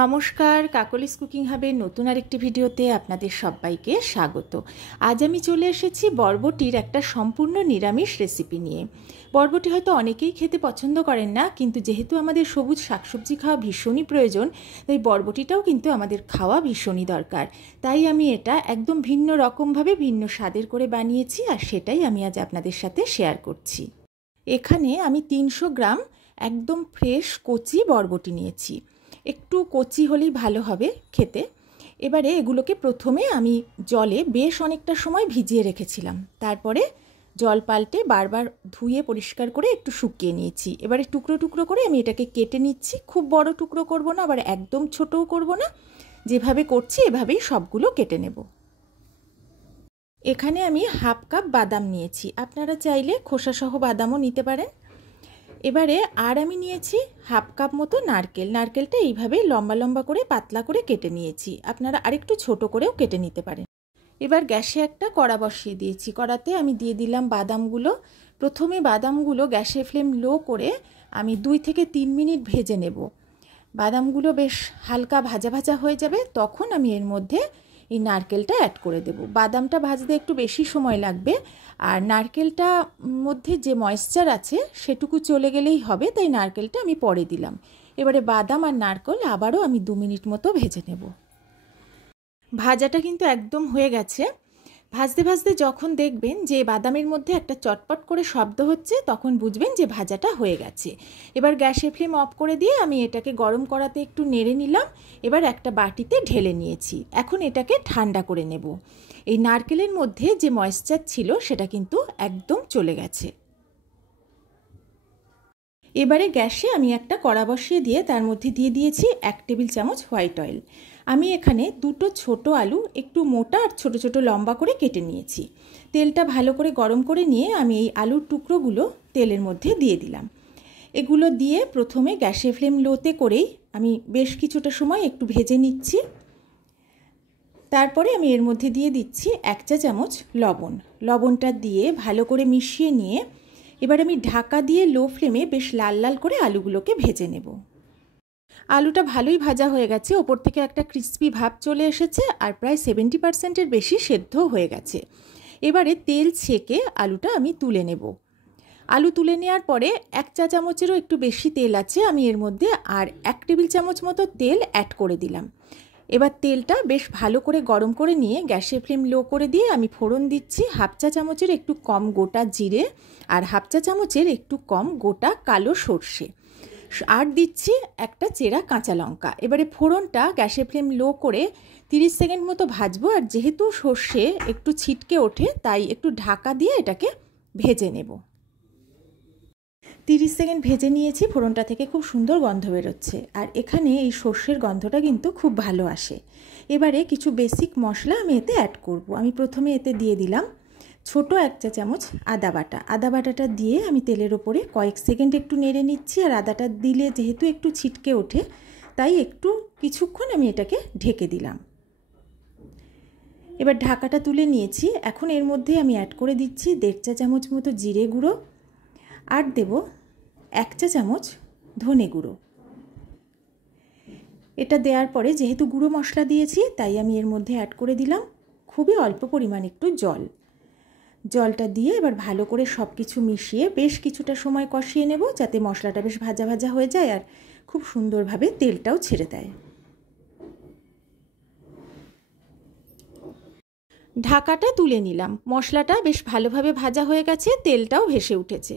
নমস্কার, কাকলিস কুকিং হাবের নতুন আরেকটি ভিডিওতে আপনাদের সবাইকে স্বাগত। আজ আমি চলে এসেছি বরবটির একটা সম্পূর্ণ নিরামিষ রেসিপি নিয়ে। বরবটি হয়তো অনেকেই খেতে পছন্দ করেন না, কিন্তু যেহেতু আমাদের সবুজ শাকসবজি খাওয়া ভীষণই প্রয়োজন, তাই বরবটিটাও কিন্তু আমাদের খাওয়া ভীষণই দরকার। তাই আমি এটা একদম ভিন্ন রকমভাবে ভিন্ন স্বাদের করে বানিয়েছি, আর সেটাই আমি আজ আপনাদের সাথে শেয়ার করছি। এখানে আমি 300 গ্রাম একদম ফ্রেশ কচি বরবটি নিয়েছি। একটু কচি হলেই ভালো হবে খেতে। এবারে এগুলোকে প্রথমে আমি জলে বেশ অনেকটা সময় ভিজিয়ে রেখেছিলাম, তারপরে জল পাল্টে বারবার ধুয়ে পরিষ্কার করে একটু শুকিয়ে নিয়েছি। এবারে টুকরো টুকরো করে আমি এটাকে কেটে নিচ্ছি। খুব বড় টুকরো করব না, আবার একদম ছোটও করব না, যেভাবে করছি এভাবেই সবগুলো কেটে নেব। এখানে আমি হাফ কাপ বাদাম নিয়েছি, আপনারা চাইলে খোসাসহ বাদামও নিতে পারেন। এবারে আর আমি নিয়েছি হাফ কাপ মতো নারকেল। নারকেলটা এইভাবে লম্বা লম্বা করে পাতলা করে কেটে নিয়েছি, আপনারা আরেকটু ছোট করেও কেটে নিতে পারেন। এবার গ্যাসে একটা কড়া বসিয়ে দিয়েছি। কড়াতে আমি দিয়ে দিলাম বাদামগুলো। প্রথমে বাদামগুলো গ্যাসের ফ্লেম লো করে আমি 2 থেকে 3 মিনিট ভেজে নেব। বাদামগুলো বেশ হালকা ভাজা ভাজা হয়ে যাবে, তখন আমি এর মধ্যে এই নারকেলটা অ্যাড করে দেব। বাদামটা ভাজতে একটু বেশি সময় লাগবে, আর নারকেলটা মধ্যে যে ময়েশ্চার আছে সেটুকু চলে গেলেই হবে, তাই নারকেলটা আমি পরে দিলাম। এবারে বাদাম আর নারকেল আবারও আমি 2 মিনিট মতো ভেজে নেব। ভাজাটা কিন্তু একদম হয়ে গেছে। ভাজতে ভাজতে যখন দেখবেন যে বাদামের মধ্যে একটা চটপট করে শব্দ হচ্ছে, তখন বুঝবেন যে ভাজাটা হয়ে গেছে। এবার গ্যাসের ফ্লেম অফ করে দিয়ে আমি এটাকে গরম করাতে একটু নেড়ে নিলাম। এবার একটা বাটিতে ঢেলে নিয়েছি। এখন এটাকে ঠান্ডা করে নেব। এই নারকেলের মধ্যে যে ময়েশ্চার ছিল সেটা কিন্তু একদম চলে গেছে। এবারে গ্যাসে আমি একটা কড়া বসিয়ে দিয়ে তার মধ্যে দিয়ে দিয়েছি 1 টেবিল চামচ হোয়াইট অয়েল। আমি এখানে 2টো ছোট আলু একটু মোটা আর ছোট ছোট লম্বা করে কেটে নিয়েছি। তেলটা ভালো করে গরম করে নিয়ে আমি এই আলুর টুকরোগুলো তেলের মধ্যে দিয়ে দিলাম। এগুলো দিয়ে প্রথমে গ্যাসের ফ্লেম লোতে করেই আমি বেশ কিছুটা সময় একটু ভেজে নিচ্ছি। তারপরে আমি এর মধ্যে দিয়ে দিচ্ছি 1 চা চামচ লবণ। লবণটা দিয়ে ভালো করে মিশিয়ে নিয়ে এবার আমি ঢাকা দিয়ে লো ফ্লেমে বেশ লাল লাল করে আলুগুলোকে ভেজে নেব। আলুটা ভালোই ভাজা হয়ে গেছে, ওপর থেকে একটা ক্রিস্পি ভাব চলে এসেছে, আর প্রায় 70%-এর বেশি সেদ্ধ হয়ে গেছে। এবারে তেল ছেঁকে আলুটা আমি তুলে নেব। আলু তুলে নেওয়ার পরে 1 চা চামচেরও একটু বেশি তেল আছে, আমি এর মধ্যে আর 1 টেবিল চামচ মতো তেল অ্যাড করে দিলাম। এবার তেলটা বেশ ভালো করে গরম করে নিয়ে গ্যাসের ফ্লেম লো করে দিয়ে আমি ফোড়ন দিচ্ছি হাফ চা চামচের একটু কম গোটা জিরে আর হাফ চা চামচের একটু কম গোটা কালো সর্ষে, আর দিচ্ছি একটা চেরা কাঁচা লঙ্কা। এবারে ফোড়নটা গ্যাসের ফ্লেম লো করে 30 সেকেন্ড মতো ভাজবো, আর যেহেতু সর্ষে একটু ছিটকে ওঠে তাই একটু ঢাকা দিয়ে এটাকে ভেজে নেব। 30 সেকেন্ড ভেজে নিয়েছি, ফোড়নটা থেকে খুব সুন্দর গন্ধ বেরোচ্ছে, আর এখানে এই সর্ষের গন্ধটা কিন্তু খুব ভালো আসে। এবারে কিছু বেসিক মশলা আমি এতে অ্যাড করব। আমি প্রথমে এতে দিয়ে দিলাম ছোট 1 চা চামচ আদা বাটা। আদা বাটাটা দিয়ে আমি তেলের ওপরে কয়েক সেকেন্ড একটু নেড়ে নিচ্ছি, আর আদাটা দিলে যেহেতু একটু ছিটকে ওঠে তাই একটু কিছুক্ষণ আমি এটাকে ঢেকে দিলাম। এবার ঢাকাটা তুলে নিয়েছি। এখন এর মধ্যে আমি অ্যাড করে দিচ্ছি 1.5 চা চামচ মতো জিরে গুঁড়ো, আর দেব 1 চা চামচ ধনে গুঁড়ো। এটা দেওয়ার পরে যেহেতু গুঁড়ো মশলা দিয়েছি তাই আমি এর মধ্যে অ্যাড করে দিলাম খুবই অল্প পরিমাণ একটু জল। জলটা দিয়ে এবার ভালো করে সব কিছু মিশিয়ে বেশ কিছুটা সময় কষিয়ে নেব, যাতে মশলাটা বেশ ভাজা ভাজা হয়ে যায় আর খুব সুন্দরভাবে তেলটাও ছেড়ে দেয়। ঢাকাটা তুলে নিলাম। মশলাটা বেশ ভালোভাবে ভাজা হয়ে গেছে, তেলটাও ভেসে উঠেছে।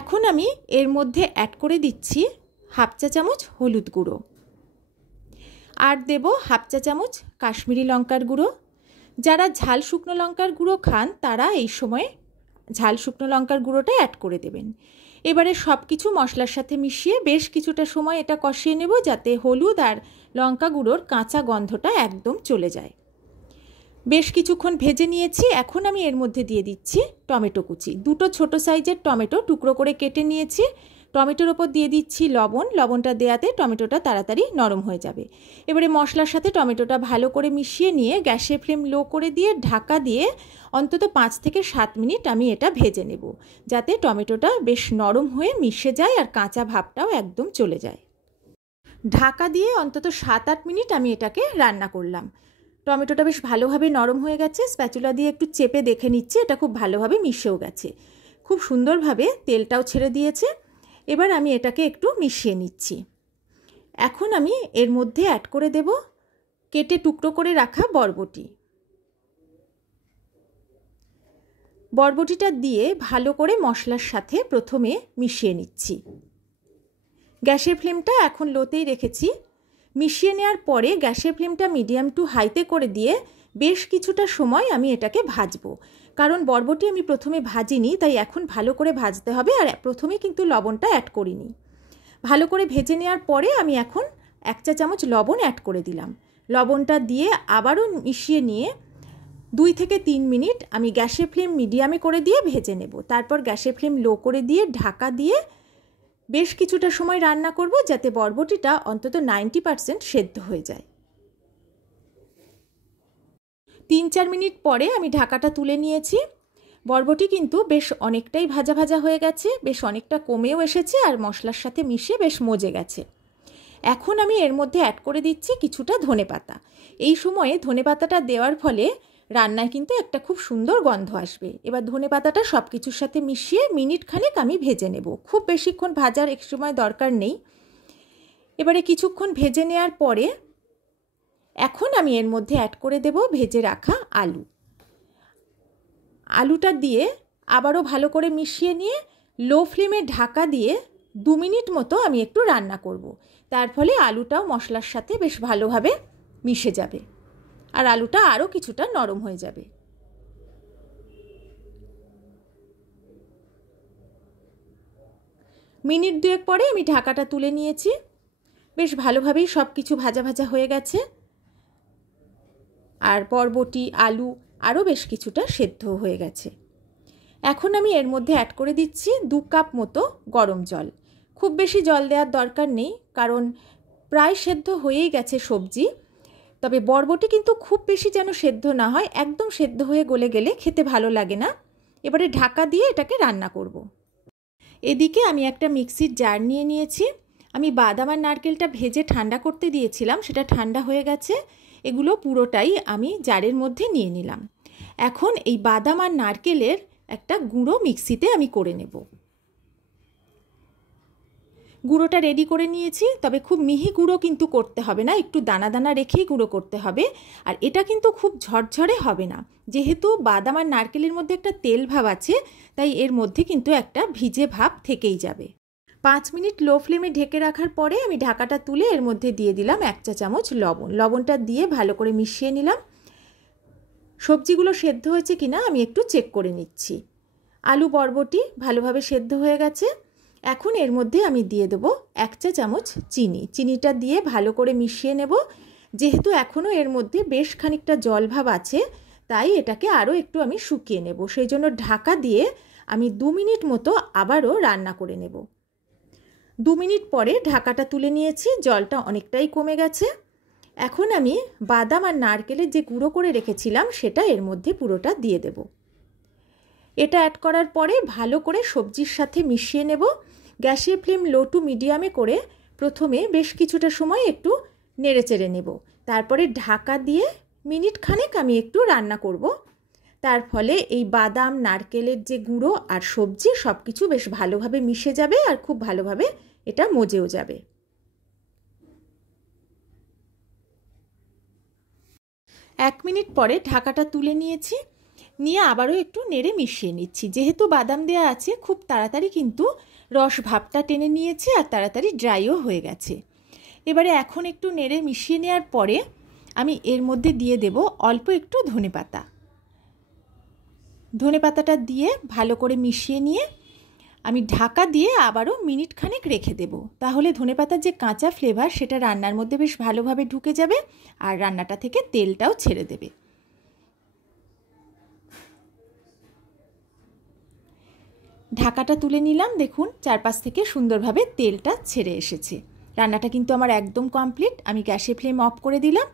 এখন আমি এর মধ্যে অ্যাড করে দিচ্ছি হাফ চা চামচ হলুদ গুঁড়ো, আর দেব হাফ চা চামচ কাশ্মীরি লঙ্কার গুঁড়ো। যারা ঝাল শুকনো লঙ্কার গুঁড়ো খান তারা এই সময় ঝাল শুকনো লঙ্কার গুঁড়োটা অ্যাড করে দেবেন। এবারে সব কিছু মশলার সাথে মিশিয়ে বেশ কিছুটা সময় এটা কষিয়ে নেব, যাতে হলুদ আর লঙ্কা গুঁড়োর কাঁচা গন্ধটা একদম চলে যায়। বেশ কিছুক্ষণ ভেজে নিয়েছি। এখন আমি এর মধ্যে দিয়ে দিচ্ছি টমেটো কুচি। 2টো ছোট সাইজের টমেটো টুকরো করে কেটে নিয়েছি। টমেটোর ওপর দিয়ে দিচ্ছি লবণ। লবণটা দেওয়াতে টমেটোটা তাড়াতাড়ি নরম হয়ে যাবে। এবারে মশলার সাথে টমেটোটা ভালো করে মিশিয়ে নিয়ে গ্যাসের ফ্লেম লো করে দিয়ে ঢাকা দিয়ে অন্তত 5 থেকে 7 মিনিট আমি এটা ভেজে নেব, যাতে টমেটোটা বেশ নরম হয়ে মিশে যায় আর কাঁচা ভাবটাও একদম চলে যায়। ঢাকা দিয়ে অন্তত 7-8 মিনিট আমি এটাকে রান্না করলাম। টমেটোটা বেশ ভালোভাবে নরম হয়ে গেছে। স্প্যাচুলা দিয়ে একটু চেপে দেখে নিচ্ছি, এটা খুব ভালোভাবে মিশেও গেছে, খুব সুন্দরভাবে তেলটাও ছেড়ে দিয়েছে। এবার আমি এটাকে একটু মিশিয়ে নিচ্ছি। এখন আমি এর মধ্যে অ্যাড করে দেব কেটে টুকরো করে রাখা বরবটি। বরবটিটা দিয়ে ভালো করে মশলার সাথে প্রথমে মিশিয়ে নিচ্ছি। গ্যাসের ফ্লেমটা এখন লোতেই রেখেছি। মিশিয়ে নেওয়ার পরে গ্যাসের ফ্লেমটা মিডিয়াম টু হাইতে করে দিয়ে বেশ কিছুটা সময় আমি এটাকে ভাজবো। কারণ বরবটি আমি প্রথমে ভাজিনি, তাই এখন ভালো করে ভাজতে হবে। আর প্রথমে কিন্তু লবণটা অ্যাড করিনি। ভালো করে ভেজে নেওয়ার পরে আমি এখন 1 চা চামচ লবণ অ্যাড করে দিলাম। লবণটা দিয়ে আবারও মিশিয়ে নিয়ে 2 থেকে 3 মিনিট আমি গ্যাসের ফ্লেম মিডিয়ামে করে দিয়ে ভেজে নেব। তারপর গ্যাসের ফ্লেম লো করে দিয়ে ঢাকা দিয়ে বেশ কিছুটা সময় রান্না করব, যাতে বরবটিটা অন্তত 90% সেদ্ধ হয়ে যায়। 3-4 মিনিট পরে আমি ঢাকাটা তুলে নিয়েছি। বরবটি কিন্তু বেশ অনেকটাই ভাজা ভাজা হয়ে গেছে, বেশ অনেকটা কমেও এসেছে আর মশলার সাথে মিশে বেশ মজে গেছে। এখন আমি এর মধ্যে অ্যাড করে দিচ্ছি কিছুটা ধনেপাতা। এই সময়ে ধনেপাতাটা দেওয়ার ফলে রান্নায় কিন্তু একটা খুব সুন্দর গন্ধ আসবে। এবার ধনেপাতাটা সব কিছুর সাথে মিশিয়ে মিনিট খানেক আমি ভেজে নেব। খুব বেশিক্ষণ ভাজার এক সময় দরকার নেই। এবারে কিছুক্ষণ ভেজে নেওয়ার পরে এখন আমি এর মধ্যে অ্যাড করে দেব ভেজে রাখা আলু। আলুটা দিয়ে আবারও ভালো করে মিশিয়ে নিয়ে লো ফ্লেমে ঢাকা দিয়ে 2 মিনিট মতো আমি একটু রান্না করব। তার ফলে আলুটাও মশলার সাথে বেশ ভালোভাবে মিশে যাবে আর আলুটা আরও কিছুটা নরম হয়ে যাবে। মিনিট 2 পরে আমি ঢাকাটা তুলে নিয়েছি। বেশ ভালোভাবেই সব কিছু ভাজা ভাজা হয়ে গেছে আর বরবটি আলু আরও বেশ কিছুটা সেদ্ধ হয়ে গেছে। এখন আমি এর মধ্যে অ্যাড করে দিচ্ছি 2 কাপ মতো গরম জল। খুব বেশি জল দেওয়ার দরকার নেই, কারণ প্রায় সেদ্ধ হয়েই গেছে সবজি। তবে বরবটি কিন্তু খুব বেশি যেন সেদ্ধ না হয়, একদম সেদ্ধ হয়ে গলে গেলে খেতে ভালো লাগে না। এবারে ঢাকা দিয়ে এটাকে রান্না করব। এদিকে আমি একটা মিক্সির জার নিয়ে নিয়েছি। আমি বাদাম আর নারকেলটা ভেজে ঠান্ডা করতে দিয়েছিলাম, সেটা ঠান্ডা হয়ে গেছে। এগুলো পুরোটাই আমি জারের মধ্যে নিয়ে নিলাম। এখন এই বাদাম আর নারকেলের একটা গুঁড়ো মিক্সিতে আমি করে নেব। গুঁড়োটা রেডি করে নিয়েছি, তবে খুব মিহি গুঁড়ো কিন্তু করতে হবে না, একটু দানা দানা রেখেই গুঁড়ো করতে হবে। আর এটা কিন্তু খুব ঝরঝরে হবে না, যেহেতু বাদাম আর নারকেলের মধ্যে একটা তেল ভাব আছে, তাই এর মধ্যে কিন্তু একটা ভিজে ভাব থেকেই যাবে। 5 মিনিট লো ফ্লেমে ঢেকে রাখার পরে আমি ঢাকাটা তুলে এর মধ্যে দিয়ে দিলাম 1 চা চামচ লবণ। লবণটা দিয়ে ভালো করে মিশিয়ে নিলাম। সবজিগুলো সেদ্ধ হয়েছে কিনা আমি একটু চেক করে নিচ্ছি। আলু বরবটি ভালোভাবে সেদ্ধ হয়ে গেছে। এখন এর মধ্যে আমি দিয়ে দেব 1 চা চামচ চিনি। চিনিটা দিয়ে ভালো করে মিশিয়ে নেব। যেহেতু এখনও এর মধ্যে বেশ খানিকটা জল ভাব আছে, তাই এটাকে আরও একটু আমি শুকিয়ে নেব। সেই জন্য ঢাকা দিয়ে আমি 2 মিনিট মতো আবারও রান্না করে নেব। 2 মিনিট পরে ঢাকাটা তুলে নিয়েছি, জলটা অনেকটাই কমে গেছে। এখন আমি বাদাম আর নারকেলের যে গুঁড়ো করে রেখেছিলাম সেটা এর মধ্যে পুরোটা দিয়ে দেব। এটা অ্যাড করার পরে ভালো করে সবজির সাথে মিশিয়ে নেব। গ্যাসের ফ্লেম লো টু মিডিয়ামে করে প্রথমে বেশ কিছুটা সময় একটু নেড়েচেড়ে নেব। তারপরে ঢাকা দিয়ে মিনিট খানেক আমি একটু রান্না করব। তার ফলে এই বাদাম নারকেলের যে গুঁড়ো আর সবজি সব কিছু বেশ ভালোভাবে মিশে যাবে আর খুব ভালোভাবে এটা মজেও যাবে। 1 মিনিট পরে ঢাকাটা তুলে নিয়েছি, নিয়ে আবারও একটু নেড়ে মিশিয়ে নিচ্ছি। যেহেতু বাদাম দেওয়া আছে, খুব তাড়াতাড়ি কিন্তু রস ভাবটা টেনে নিয়েছে আর তাড়াতাড়ি ড্রাইও হয়ে গেছে। এবারে এখন একটু নেড়ে মিশিয়ে নেওয়ার পরে আমি এর মধ্যে দিয়ে দেব অল্প একটু ধনেপাতা। ধনেপাতাটা দিয়ে ভালো করে মিশিয়ে নিয়ে আমি ঢাকা দিয়ে আবারও মিনিট খানেক রেখে দেব। তাহলে ধনেপাতার যে কাঁচা ফ্লেভার সেটা রান্নার মধ্যে বেশ ভালোভাবে ঢুকে যাবে আর রান্নাটা থেকে তেলটাও ছেড়ে দেবে। ঢাকাটা তুলে নিলাম, দেখুন চারপাশ থেকে সুন্দরভাবে তেলটা ছেড়ে এসেছে। রান্নাটা কিন্তু আমার একদম কমপ্লিট। আমি গ্যাসের ফ্লেম অফ করে দিলাম।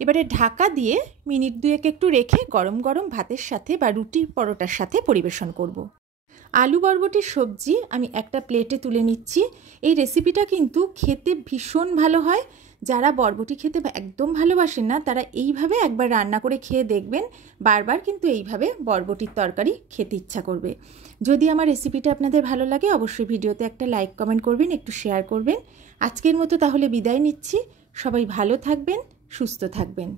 এবারে ঢাকা দিয়ে মিনিট 2 একটু রেখে গরম গরম ভাতের সাথে বা রুটি পরোটার সাথে পরিবেশন করব। আলু বরবটির সবজি আমি একটা প্লেটে তুলে নিচ্ছি। এই রেসিপিটা কিন্তু খেতে ভীষণ ভালো হয়। যারা বরবটি খেতে একদম ভালোবাসেন না তারা এইভাবে একবার রান্না করে খেয়ে দেখবেন, বারবার কিন্তু এইভাবে বরবটির তরকারি খেতে ইচ্ছা করবে। যদি আমার রেসিপিটা আপনাদের ভালো লাগে অবশ্যই ভিডিওতে একটা লাইক কমেন্ট করবেন, একটু শেয়ার করবেন। আজকের মতো তাহলে বিদায় নিচ্ছি। সবাই ভালো থাকবেন, সুস্থ থাকবেন।